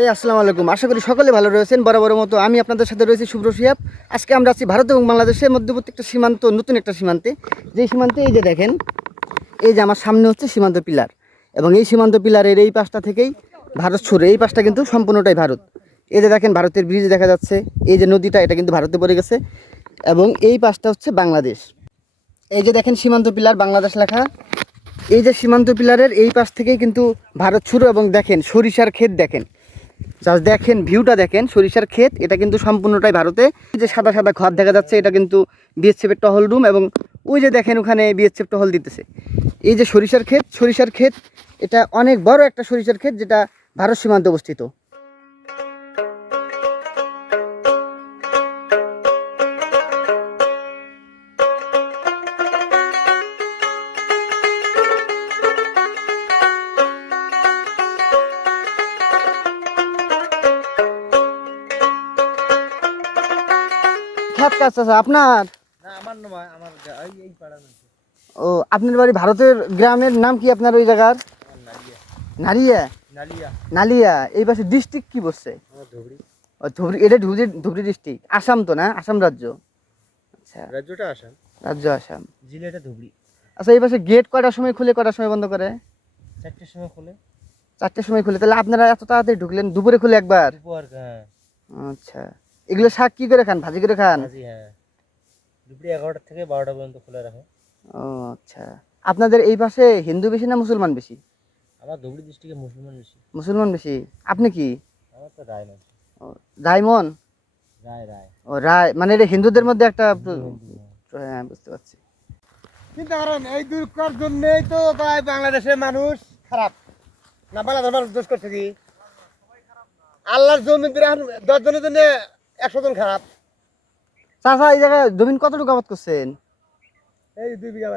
এই, আসসালামু আলাইকুম। আশা করি সকলে ভালো রয়েছেন। বরাবর মতো আমি আপনাদের সাথে রয়েছি শুভ্র সিয়াব আজকে আমরা আছি ভারত এবং বাংলাদেশের মধ্যবর্তী একটা সীমান্ত, নতুন একটা সীমান্তে। যে সীমান্তে এই যে দেখেন, এই যে আমার সামনে হচ্ছে সীমান্ত পিলার। এবং এই সীমান্ত পিলারের এই পাশটা থেকেই ভারত ছুড়ে এই পাশটা কিন্তু সম্পূর্ণটাই ভারত। এই যে দেখেন, ভারতের ব্রিজ দেখা যাচ্ছে। এই যে নদীটা, এটা কিন্তু ভারতে পড়ে গেছে। এবং এই পাশটা হচ্ছে বাংলাদেশ। এই যে দেখেন, সীমান্ত পিলার, বাংলাদেশ লেখা। এই যে সীমান্ত পিলারের এই পাশ থেকেই কিন্তু ভারত শুরু এবং দেখেন, সরিষার ক্ষেত দেখেন। জাস্ট দেখেন ভিউটা দেখেন, সরিষার ক্ষেত, এটা কিন্তু সম্পূর্ণটাই ভারতে। যে সাদা সাদা ঘর দেখা যাচ্ছে, এটা কিন্তু বিএসএফের টহল রুম এবং ওই যে দেখেন ওখানে বিএসএফ টহল দিতেছে। এই যে সরিষার ক্ষেত সরিষার ক্ষেত, এটা অনেক বড় একটা সরিষার ক্ষেত যেটা ভারত সীমান্তে অবস্থিত। ক্ষেত কাজ আছে আপনার? ও আপনার বাড়ি ভারতের গ্রামের নাম কি আপনার ওই জায়গার? নালিয়া। নালিয়া? এই পাশে ডিস্ট্রিক্ট কি বসছে ধুবড়ি। এটা ধুবড়ি ধুবড়ি ডিস্ট্রিক্ট আসাম তো না? আসাম রাজ্য। আচ্ছা। রাজ্যটা আসাম। রাজ্য আসাম। জেলাটা ধুবড়ি। আচ্ছা এই পাশে গেট কয়টার সময় খুলে কয়টার সময় বন্ধ করে? চারটের সময় খোলে। চারটের সময় খুলে তাহলে আপনারা এত তাড়াতাড়ি ঢুকলেন দুপুরে খুলে একবার? হ্যাঁ। আচ্ছা। এগুলো শাক কি করে খান? ভাজি করে খান? হ্যাঁ। দুপুরে এগারোটা থেকে বারোটা পর্যন্ত খোলা রাখে। ও আচ্ছা। আপনাদের এই পাশে হিন্দু বেশি না মুসলমান বেশি? আমার ধুবড়ি ডিস্ট্রিক্টে মুসলমান বেশি। মুসলমান বেশি। আপনি কি? আমার তো রায় না রায়মন? রায় রায়। ও রায় মানে এটা হিন্দুদের মধ্যে একটা হ্যাঁ। বুঝতে পারছি। চিন্তা করেন এই দুর্কার জন্যই তো তাই বাংলাদেশের মানুষ খারাপ। না বাংলাদেশের মানুষ দোষ করছে কি? আল্লাহর জমি দশ জনের জন্য একশো জন খারাপ। চাচা এই জায়গায় জমিন কতটুকু আবাদ করছেন? এই দুই বিঘা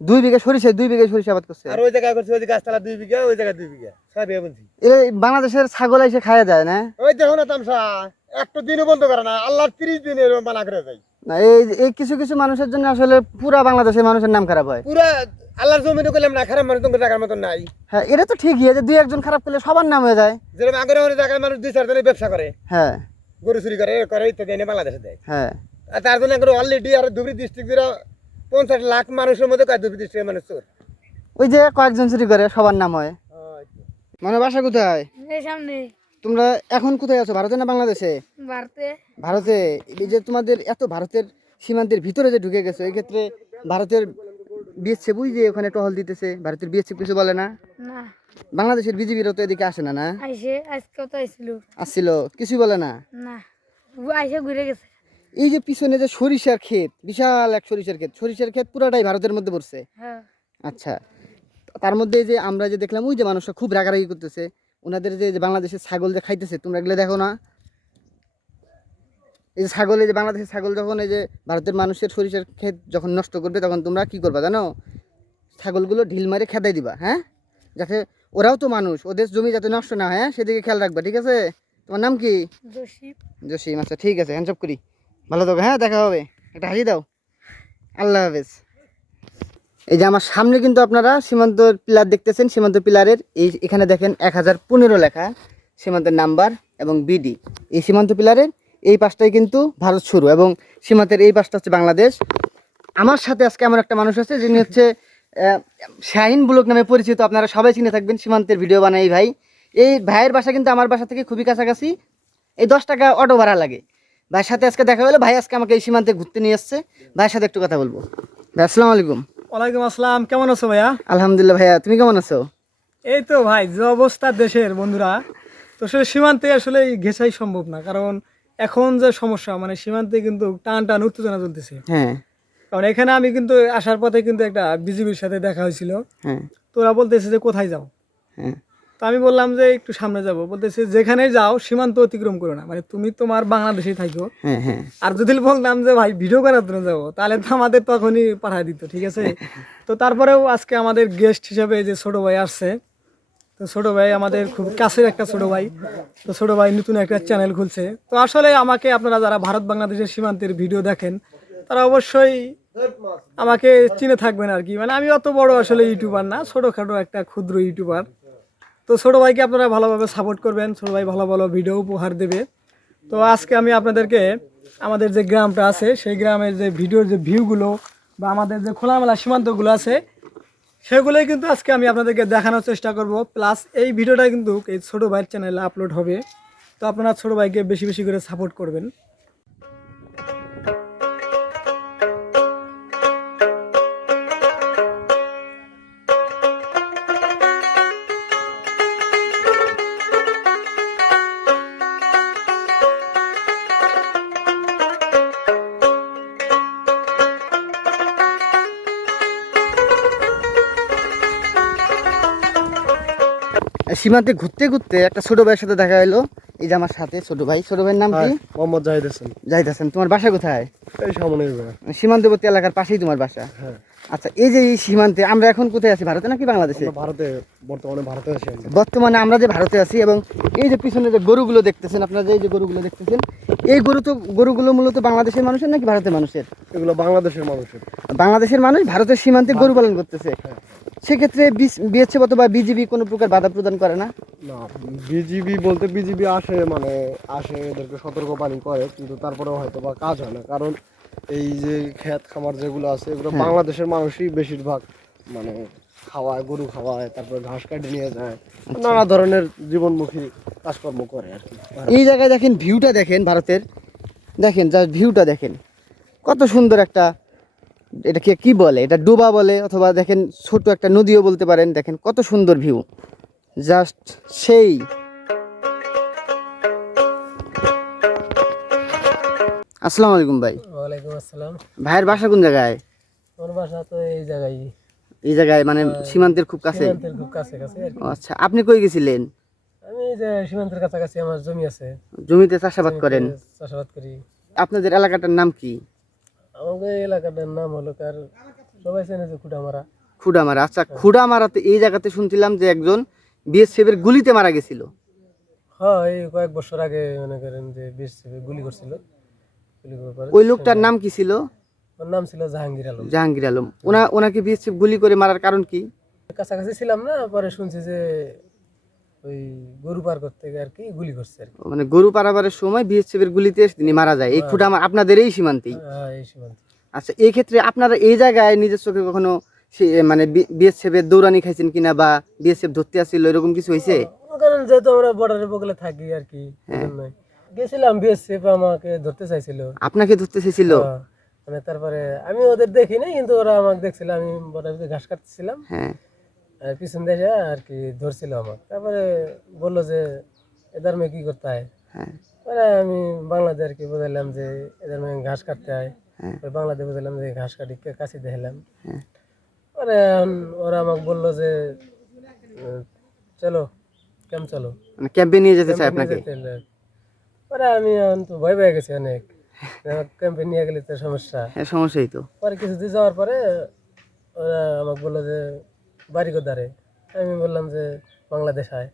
দুই সরিষা দুই বিঘা সরিষা আবাদ করছেন? আর ওই জায়গায় করছি ওই গাছতলা দুই বিঘা ওই জায়গায় দুই বিঘা ছয় বিঘা বলছি এই বাংলাদেশের ছাগল এসে খাওয়া যায় না? ওই দেখো না তামসা একটা দিনও বন্ধ করে না আল্লাহর তিরিশ দিনে মানা করে যায় না এই এই কিছু কিছু মানুষের জন্য আসলে পুরা বাংলাদেশের মানুষের নাম খারাপ হয়। পুরা আল্লাহর জমিনে করলাম না খারাপ মানুষ তোমার টাকার মতন নাই। হ্যাঁ এটা তো ঠিকই যে দুই একজন খারাপ করলে সবার নাম হয়ে যায়। যেরকম আগের জায়গায় মানুষ দুই চার জনে ব্যবসা করে। হ্যাঁ। গরু চুরি করে করে ইত্যাদি এনে বাংলাদেশে দেয়। হ্যাঁ। আর তার জন্য এখন অলরেডি আর ধুবড়ি ডিস্ট্রিক্ট পঞ্চাশ লাখ মানুষের মধ্যে কয় ধুবড়ি ডিস্ট্রিক্টের মানুষ চোর? ওই যে কয়েকজন চুরি করে সবার নাম হয়। মানে বাসা কোথায়? সামনে। তোমরা এখন কোথায় আছো ভারতে না বাংলাদেশে? ভারতে। ভারতে? এই যে তোমাদের এত ভারতের সীমান্তের ভিতরে যে ঢুকে গেছো এই ক্ষেত্রে ভারতের বিএসএফ ওই যে ওখানে টহল দিতেছে ভারতের বিএসএফ কিছু বলে না? না বাংলাদেশের বিজিবিরও তো এদিকে আসে না না? আইসে আজকেও তো আইছিল। আসছিল কিছুই বলে না? না আইসে ঘুরে গেছে। এই যে পিছনে যে সরিষার ক্ষেত বিশাল এক সরিষার ক্ষেত সরিষার ক্ষেত পুরাটাই ভারতের মধ্যে পড়ছে। হ্যাঁ। আচ্ছা তার মধ্যে যে আমরা যে দেখলাম ওই যে মানুষরা খুব রাগারাগি করতেছে। ওনাদের যে যে বাংলাদেশের ছাগল যে খাইতেছে তোমরা এগুলো দেখো না? এই যে ছাগল এই যে বাংলাদেশের ছাগল যখন এই যে ভারতের মানুষের সরিষার ক্ষেত যখন নষ্ট করবে তখন তোমরা কি করবা জানো? ছাগলগুলো ঢিল মারে খেদাই দিবা হ্যাঁ? যাতে ওরাও তো মানুষ ওদের জমি যাতে নষ্ট না হয় হ্যাঁ? সেদিকে খেয়াল রাখবা ঠিক আছে? তোমার নাম কি? জসিম। আচ্ছা ঠিক আছে হ্যান্ডসঅপ করি। ভালো থাকো হ্যাঁ? দেখা হবে। একটা হাসি দাও। আল্লাহ হাফেজ। এই যে আমার সামনে কিন্তু আপনারা সীমান্ত পিলার দেখতেছেন সীমান্ত পিলারের এই এখানে দেখেন এক হাজার পনেরো লেখা সীমান্তের নাম্বার এবং বিডি এই সীমান্ত পিলারের এই পাশটাই কিন্তু ভারত শুরু এবং সীমান্তের এই পাশটা হচ্ছে বাংলাদেশ। আমার সাথে আজকে এমন একটা মানুষ আছে যিনি হচ্ছে শাহিন ব্লক নামে পরিচিত আপনারা সবাই চিনে থাকবেন সীমান্তের ভিডিও বানাই ভাই। এই ভাইয়ের বাসা কিন্তু আমার বাসা থেকে খুবই কাছাকাছি। এই দশ টাকা অটো ভাড়া লাগে। ভাইয়ের সাথে আজকে দেখা হলো ভাই আজকে আমাকে এই সীমান্তে ঘুরতে নিয়ে এসছে। ভাইয়ের সাথে একটু কথা বলব। ভাই আসসালামু আলাইকুম। ওয়ালাইকুম আসসালাম কেমন আছো ভাইয়া? আলহামদুলিল্লাহ ভাইয়া তুমি কেমন আছো? এই তো ভাই যে অবস্থা দেশের বন্ধুরা তো সে সীমান্তে আসলে এই ঘেঁচাই সম্ভব না কারণ এখন যে সমস্যা মানে সীমান্তে কিন্তু টান টান উত্তেজনা চলতেছে। হ্যাঁ। কারণ এখানে আমি কিন্তু আসার পথে কিন্তু একটা বিজিবির সাথে দেখা হয়েছিল। তোরা বলতেছে যে কোথায় যাও? হ্যাঁ তো আমি বললাম যে একটু সামনে যাব। বলতেছে যেখানে যাও সীমান্ত অতিক্রম করো না। মানে তুমি তোমার বাংলাদেশে থাকো। আর যদি বললাম যে ভাই ভিডিও করার জন্য যাব তাহলে তো আমাদের তখনই পাঠায় দিত ঠিক আছে? তো তারপরেও আজকে আমাদের গেস্ট হিসেবে যে ছোট ভাই আসছে তো ছোট ভাই আমাদের খুব কাছের একটা ছোট ভাই তো ছোট ভাই নতুন একটা চ্যানেল খুলছে। তো আসলে আমাকে আপনারা যারা ভারত বাংলাদেশের সীমান্তের ভিডিও দেখেন তারা অবশ্যই আমাকে চিনে থাকবেন আর কি। মানে আমি অত বড় আসলে ইউটিউবার না, ছোটখাটো একটা ক্ষুদ্র ইউটিউবার। তো ছোটো ভাইকে আপনারা ভালোভাবে সাপোর্ট করবেন, ছোটো ভাই ভালো ভালো ভিডিও উপহার দেবে। তো আজকে আমি আপনাদেরকে আমাদের যে গ্রামটা আছে, সেই গ্রামের যে ভিডিওর যে ভিউগুলো বা আমাদের যে খোলামেলা সীমান্তগুলো আছে, সেগুলোই কিন্তু আজকে আমি আপনাদেরকে দেখানোর চেষ্টা করব। প্লাস এই ভিডিওটা কিন্তু এই ছোটো ভাইয়ের চ্যানেলে আপলোড হবে। তো আপনারা ছোটো ভাইকে বেশি বেশি করে সাপোর্ট করবেন। সীমান্তে ঘুরতে ঘুরতে একটা ছোট ভাইয়ের সাথে দেখা হলো এই যে আমার সাথে ছোট ভাই। ছোট ভাইয়ের নাম কি? মোহাম্মদ জাহিদ হাসান যাইতেছেন তোমার বাসা কোথায়? এই সামনে সীমান্তবর্তী এলাকার পাশেই তোমার বাসা? হ্যাঁ। আচ্ছা এই যে এই সীমান্তে আমরা এখন কোথায় আছি ভারতে নাকি বাংলাদেশে? ভারতে বর্তমানে ভারতে আছি আমরা। বর্তমানে আমরা যে ভারতে আছি এবং এই যে পিছনে যে গরুগুলো দেখতেছেন আপনারা যে এই যে গরুগুলো দেখতেছেন এই গরু তো গরুগুলো মূলত বাংলাদেশের মানুষের নাকি ভারতের মানুষের? এগুলো বাংলাদেশের মানুষের। বাংলাদেশের মানুষ ভারতের সীমান্তে গরু পালন করতেছে। সেক্ষেত্রে বিএসএফ অথবা বিজিবি কোনো প্রকার বাধা প্রদান করে না? না বিজিবি বলতে বিজিবি আসে মানে আসে এদেরকে সতর্ক পানি করে কিন্তু তারপরেও হয়তো বা কাজ হয় না। কারণ এই যে ক্ষেত খামার যেগুলো আছে এগুলো বাংলাদেশের মানুষই বেশিরভাগ মানে খাওয়ায় গরু খাওয়ায় তারপরে ঘাস কাটি নিয়ে যায়। নানা ধরনের জীবনমুখী কাজকর্ম করে আর কি। এই জায়গায় দেখেন ভিউটা দেখেন ভারতের। দেখেন জাস্ট ভিউটা দেখেন। কত সুন্দর একটা এটাকে কি বলে? এটা ডোবা বলে অথবা দেখেন ছোট একটা নদীও বলতে পারেন। দেখেন কত সুন্দর ভিউ জাস্ট সেই। আসসালামু আলাইকুম ভাই। ওয়ালাইকুম আসসালাম। ভাইয়ের বাসা কোন জায়গায়? আমার বাসা তো এই জায়গায়। এই জায়গায় মানে সীমান্তের খুব কাছে? সীমান্তের খুব কাছে কাছে আচ্ছা আপনি কই গেছিলেন? আমি যে সীমান্তের কাছাকাছি আমার জমি আছে। জমিতে চাষাবাদ করেন। চাষাবাদ করি। আপনাদের এলাকাটার নাম কি? আমাদের এলাকাটার নাম হলো কার? সবাই চেনে যে কুটামারা খুডামারা। আচ্ছা খুডামারাতে এই জায়গাতে শুনছিলাম যে একজন বিএসএফ এর গুলিতে মারা গেছিল। হ্যাঁ এই কয়েক বছর আগে মনে করেন যে বিশ গুলি করছিল। গুলি করার পরে ওই লোকটার নাম কি ছিল? ওর নাম ছিল জাহাঙ্গীর আলম। জাহাঙ্গীর আলম। ওনা ওনাকে বিএসএফ গুলি করে মারার কারণ কি? কাছাকাছি ছিলাম না পরে শুনছি যে ওই গরু পার করতে গিয়ে আর কি গুলি করছে আর কি। মানে গরু পারাবারের সময় বিএসএফ এর গুলিতে তিনি মারা যায়। এই খুডামা আপনাদের এই সীমান্তেই? হ্যাঁ, এই সীমান্ত। আচ্ছা এই ক্ষেত্রে আপনারা এই জায়গায় নিজের চোখে কখনো মানে বিএসএফ এর দৌড়ানি খাইছেন কিনা বা বিএসএফ ধরতে আসছিল এরকম কিছু হয়েছে? কারণ যেহেতু আমরা বর্ডারের বগলে থাকি আর কি গেছিলাম বিএসএফ আমাকে ধরতে চাইছিল। আপনাকে ধরতে চেয়েছিল হ্যাঁ, মানে তারপরে আমি ওদের দেখি নাই কিন্তু ওরা আমাকে দেখছিল আমি বর্ডারে ঘাস কাটতেছিলাম হ্যাঁ। পিছন দিয়ে আর কি ধরছিল আমার তারপরে বলল যে এদের মেয়ে কি করতে হয়? পরে আমি বাংলাদেশ আর কি বুঝাইলাম যে এদের মেয়ে ঘাস কাটতে হয়। হ্যাঁ। বাংলাদেশ বুঝাইলাম যে ঘাস কাটি কাছে দেখলাম হ্যাঁ। পরে ওরা আমাকে বলল যে চলো কেমন চলো? মানে ক্যাম্পে নিয়ে যেতে চাই আপনাকে? পরে আমি এখন তো ভয় পেয়ে গেছি অনেক। ক্যাম্পে নিয়ে গেলে তো সমস্যা। হ্যাঁ সমস্যাই তো। পরে কিছুদিন যাওয়ার পরে ওরা আমাকে বলল যে বাড়ি কোদারে আমি বললাম যে বাংলাদেশ আয়।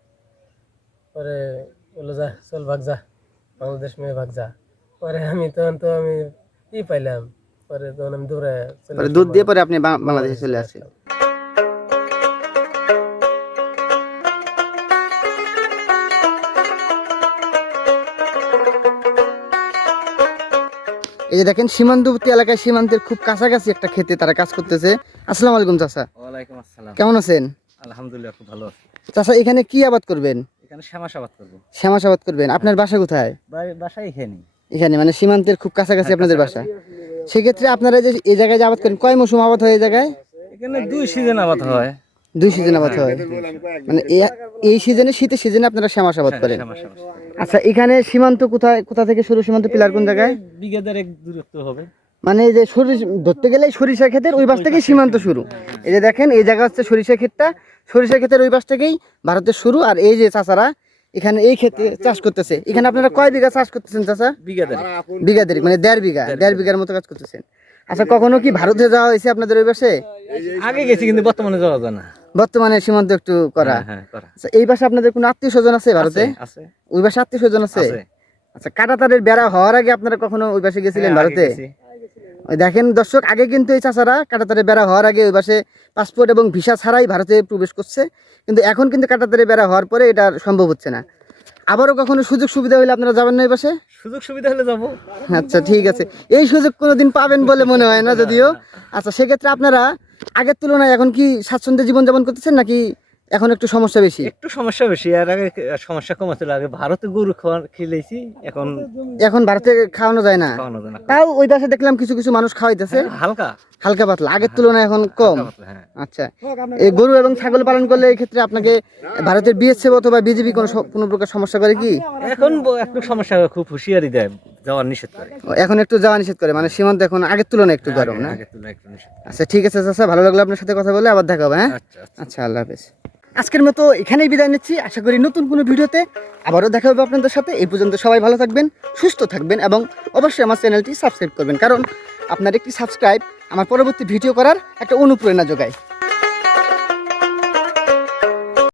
পরে বলল যা চল ভাগ যা বাংলাদেশ মেয়ে ভাগ যা। পরে আমি তখন তো আমি ই পাইলাম। পরে তখন আমি দৌড়ে দুধ দিয়ে পরে আপনি বাংলাদেশে চলে আসেন এই যে দেখেন সীমান্তবর্তী এলাকায় সীমান্তের খুব কাছাকাছি একটা খেতে তারা কাজ করতেছে। আসসালামু আলাইকুম চাচা। ওয়ালাইকুম আসসালাম। কেমন আছেন? আলহামদুলিল্লাহ খুব ভালো আছি। চাচা এখানে কি আবাদ করবেন? এখানে শ্যামাশাবাদ করব। শ্যামাস আবাদ করবেন। আপনার বাসা কোথায়? বাসায় এখানে এখানে মানে সীমান্তের খুব কাছাকাছি আপনাদের বাসা। সেক্ষেত্রে আপনারা যে এই জায়গায় যে আবাদ করেন কয় মৌসুম আবাদ হয় এই জায়গায়? এখানে দুই সিজন আবাদ হয়। দুই সিজন আবাদ হয়। মানে এই- সিজনে শীতের সিজনে আপনারা শ্যামাস আবাদ করেন। শ্যামাশাবাদ আচ্ছা এখানে সীমান্ত কোথায় কোথা থেকে শুরু? সীমান্ত পিলার কোন জায়গায়? বিঘাদের এক দূরত্ব হবে। মানে এই যে সরিষ ধরতে গেলে সরিষা ক্ষেতের ওই পাশ থেকেই সীমান্ত শুরু। এই যে দেখেন এই জায়গা হচ্ছে সরিষা ক্ষেতটা। সরিষা ক্ষেতের ওই পাশ থেকেই ভারতের শুরু। আর এই যে চাচারা এখানে এই ক্ষেতে চাষ করতেছে। এখানে আপনারা কয় বিঘা চাষ করতেছেন চাচা বিঘাদের। বিঘা দেড় মানে দেড় বিঘা। দেড় বিঘার মতো কাজ করতেছেন। আচ্ছা কখনো কি ভারতে যাওয়া হয়েছে আপনাদের ওই পাশে? আগে গেছি কিন্তু বর্তমানে যাওয়া যায় না। বর্তমানে সীমান্ত একটু করা। হ্যাঁ আচ্ছা এই পাশে আপনাদের কোনো আত্মীয় স্বজন আছে ভারতে? আছে, ওই পাশে আত্মীয় স্বজন আছে। আচ্ছা কাটাতারের বেড়া হওয়ার আগে আপনারা কখনো ওই পাশে গেছিলেন হ্যাঁ, ভারতে? দেখেন দর্শক আগে কিন্তু এই চাচারা কাটাতারে বেড়া হওয়ার আগে ওই পাশে পাসপোর্ট এবং ভিসা ছাড়াই ভারতে প্রবেশ করছে। কিন্তু এখন কিন্তু কাটাতারে বেড়া হওয়ার পরে এটা সম্ভব হচ্ছে না। আবারও কখনো সুযোগ সুবিধা হলে আপনারা যাবেন না ওই পাশে? সুযোগ সুবিধা হলে যাব। আচ্ছা ঠিক আছে। এই সুযোগ কোনোদিন পাবেন বলে মনে হয় না যদিও। আচ্ছা সেক্ষেত্রে আপনারা আগের তুলনায় এখন কি স্বাচ্ছন্দ্যে জীবনযাপন করতেছেন নাকি এখন একটু সমস্যা বেশি? একটু সমস্যা বেশি। আর আগে সমস্যা কম ছিল আগে ভারতে গরু খাওয়া খেলেছি এখন এখন ভারতে খাওয়ানো যায় না। খাওয়ানো যায় না। তাও ওই পাশে দেখলাম কিছু কিছু মানুষ খাওয়াইতেছে। হালকা। হালকা পাতলা। আগের তুলনায় এখন কম। হ্যাঁ। আচ্ছা। এই গরু এবং ছাগল পালন করলে এই ক্ষেত্রে আপনাকে ভারতের বিএসএফ অথবা বিজেপি কোনো কোনো প্রকার সমস্যা করে কি? এখন একটু সমস্যা খুব হুঁশিয়ারি দেয়। যাওয়ার নিষেধ করে। এখন একটু যাওয়া নিষেধ করে মানে সীমান্ত এখন আগের তুলনায় একটু গরম না? আগে তুলনায় একটু নিষেধ আচ্ছা ঠিক আছে চাচা ভালো লাগল আপনার সাথে কথা বলে আবার দেখা হবে হ্যাঁ? আচ্ছা। আচ্ছা আল্লাহ হাফেজ। আজকের মতো এখানেই বিদায় নিচ্ছি। আশা করি নতুন কোনো ভিডিওতে আবারও দেখা হবে আপনাদের সাথে। এই পর্যন্ত সবাই ভালো থাকবেন সুস্থ থাকবেন এবং অবশ্যই আমার চ্যানেলটি সাবস্ক্রাইব করবেন। কারণ আপনার একটি সাবস্ক্রাইব আমার পরবর্তী ভিডিও করার একটা অনুপ্রেরণা যোগায়।